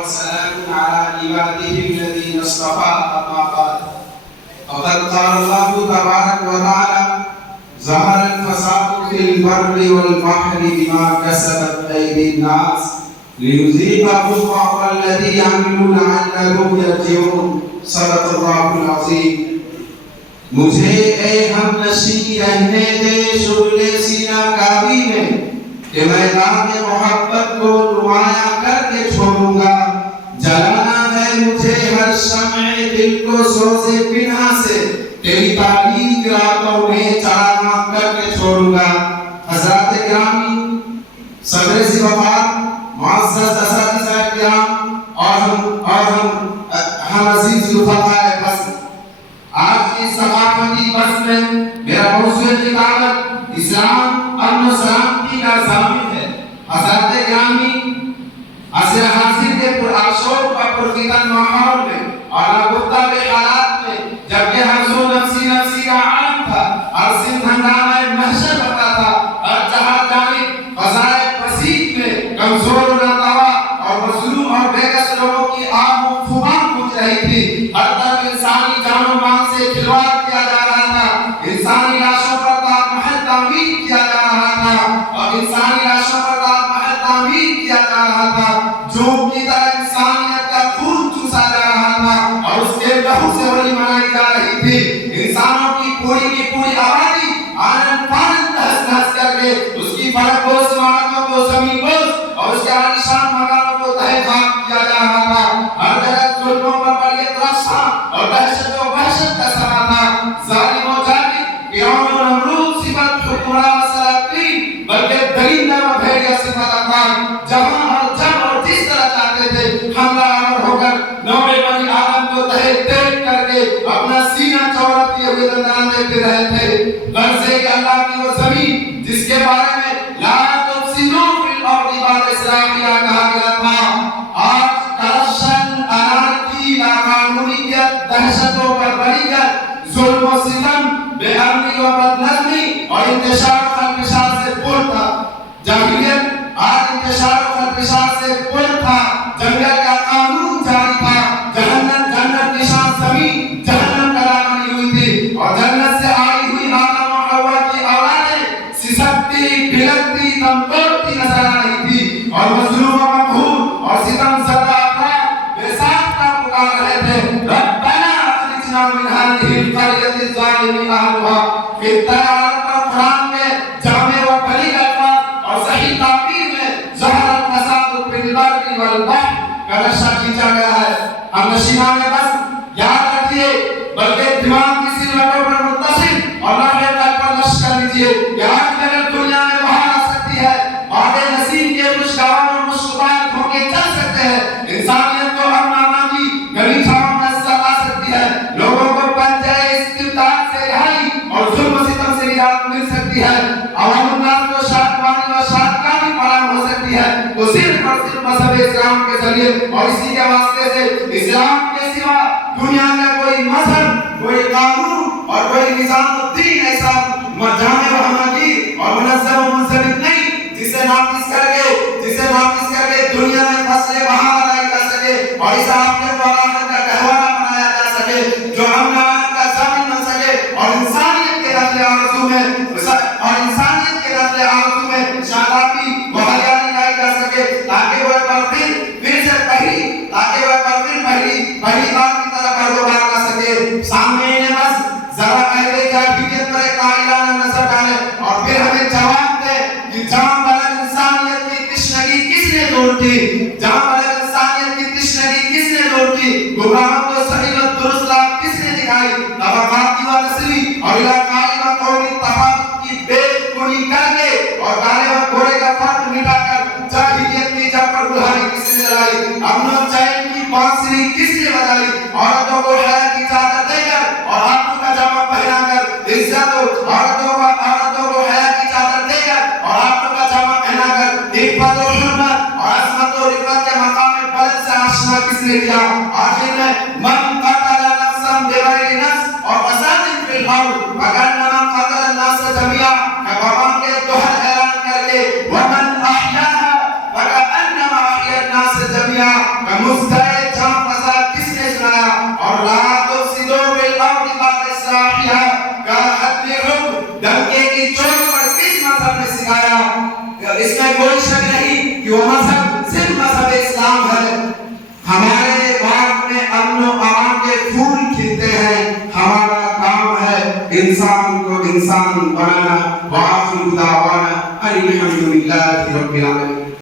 وسلام على عباده الذين اصطفى أما بعد فقد قال الله تبارك وتعالى ظهر الفساد في البر والبحر بما كسبت أيدي الناس ليذيقهم بعض الذي عملوا لعلهم يرجعون صدق الله العظيم. مجھے اے ہم نشیں رہنے دے شعلے سینہ کعبی میں کہ میدان محبت کو نمایاں کر کے چھوڑوں گا. جلانا ہے مجھے ہر شمع دل کو سوزے پنہا سے تیری تاریک راتوں میں چراغاں کر کے چھوڑوں گا. حضرات گرامی، صدر سی وفات، معزز اساتذہ کرام اور ہم عزیز رفقائے بس، آج کی ثقافتی بس میں میرا موضوع کتابت اسلام امن و سلامتی کا ضامن ہے. حضرات گرامی، عصر حاضر کے پرآشوب و پرفتن ماحول میں اور گفتہ کے حالات میں جبکہ ہر سو نفسی نفسی کا عالم تھا، ہر سن ہنگامہ محشر ہوتا تھا، ہر جہاں جانب فضائے پسید میں کمزور و ناتوا اور مظلوم اور بے کس لوگوں کی آہ و فغان گونج رہی تھی. ہر طرف انسانی جان و مال سے کھلواڑ کیا جا رہا تھا، انسانی لاشوں پر تاج محل تعمیر کیا جا رہا تھا اور انسانی لاشوں پر تاج محل تعمیر کیا جا رہا تھا. جو کی طرح انسانیت کا خون چوسا جا رہا تھا اور اس کے لہو سے ہولی منائی جا رہی تھی. انسانوں کی پوری آبادی آنن پانن تہس نہس کر کے اس کی فرق بوس عمارتوں کو زمین بوس اور اس کے عالیشان مکانوں کو تہہ خاک کیا جا رہا تھا. ہر جگہ ظلموں پر بڑی ترساں اور دہشت و وحشت کا سما تھا. ظالم و جابر فرعون و نمرود صفت حکمراں و سلاطین بلکہ درندہ و بھیڑیا صفت افعال جہاں اور جب اور جس طرح چاہتے تھے حملہ آور ہو کر نوع بنی آدم کو تہہ تیگ کر کے اپنا سینہ چوڑا کیے ہوئے دندان میں پھر رہے تھے. غرض ہے کہ اللہ کی وہ زمین جس کے بارے میں لا تفسدوا فی الارض بعد اصلاحها کہا گیا تھا، آج کرپشن، انارکی، لاقانونیت، دہشت و بربریت، ظلم و ستم، بے امنی و بدنظمی اور انتشار و خلفشار سے پر تھا. جاہلیت آج انتشار و خلفشار سے پر تھا. جنگل کا قانون جاری تھا. جنت نشان زمین جہنم قرار بنی ہوئی تھی اور جنت سے آئی ہوئی آدم و حوا کی اولادیں سسکتی، بلکتی، دم توڑتی نظر آ رہی تھی اور مظلوم و مقہور اور ستم زدہ افراد بے ساختہ پکار رہے تھے، ربنا اخرجنا من هذه القرية الظالم اهلها. خطۂ عرب پر قرآن میں جامع و بلیغ الفاظ اور صحیح تعبیر میں ظہر الفساد فی البر والبحر کا نقشہ کھینچا گیا ہے. ہم نشینان بس یاد رکھیے، بلکہ دماغ کی سلوٹوں پر متصل اور لمحے قلب پر نشر کر لیجیے کہ آج اگر دنیا میں بہار آ سکتی ہے، آگے نسیم کے مشکلات اور مشکلات ہو کے چل سکتے ہیں، انسانیت کو امن امان کی گلی چھاؤں میں عزت آ سکتی ہے، لوگوں کو پنجۂ استبداد سے رہائی اور ظلم و ستم سے نجات مل سکتی ہے، عوام الناس کو شادمانی و شادکامی فراہم ہو سکتی ہے، تو صرف اور صرف مذہب اسلام کے ذریعے اور اسی کے واسطے سے اسلام کے سوا دنیا کا کوئی مذہب، کوئی قانون اور کوئی نظام الدین ایسا جامع و ہمگیر اور منظم و منضبط نہیں جسے نافذ کر کے دنیا میں فصل بہار لائی جا سکے اور اس آفت و راحت کا گہوارہ بنایا جا سکے، جو امن امان کا ضامن بن سکے اور انسانیت کے نسل آرزو میں شادابی و ہریالی لائی جا سکے، تاکہ وہ پہلی بار کی طرح کاروبار کر سکے. سامنے بس ذرا پہلے جاہلیت پر ایک قائلانہ نظر ڈالے اور پھر ہمیں جواب دے کہ جہاں بلد انسانیت کی تشنگی کس نے دور کی، گمراہوں کو صحیح و درست راہ کس نے دکھائی، طبقاتی و نسلی اور علاقائی و قومی تفاوت کی بے بنی کر کے اور کالے و گورے کا فرق مٹا کر جاہلیت کی جب پر بلہاری کس نے جلائی، امن و چین کی بانسری کس نے بجائی، عورتوں کو حیا کی چادر دے کر اور ہاتھوں کا جامہ پہنا کر عزت، عورتوں کو حیا کی چادر دے کر اور ہاتھوں کا جامہ پہنا کر عفت و حرمت اور عظمت و رفعت کے مقام بلند سے آشنا کس نے کیا. آخر میں من قتل نفسا بغیر نفس اور فساد فی الارض فکانما قتل الناس جميعا، قرآن کے دوہر اعلان کر کے ومن احیاها فکانما احیا الناس جميعا، مستعد جہاں فساد کس نے سنایا اور لا تفسدوا فی الارض بعد اصلاحها کا حد رب ڈنکے کی چوٹ پر کس مذہب نے سکھایا؟ اس میں کوئی شک نہیں کہ وہ مذہب صرف مذہب اسلام ہے. ہمارے باغ میں امن و امان کے پھول کھلتے ہیں. ہمارا کام ہے انسان کو انسان بنانا. وآخر دعوانا الحمد للہ رب العالمین.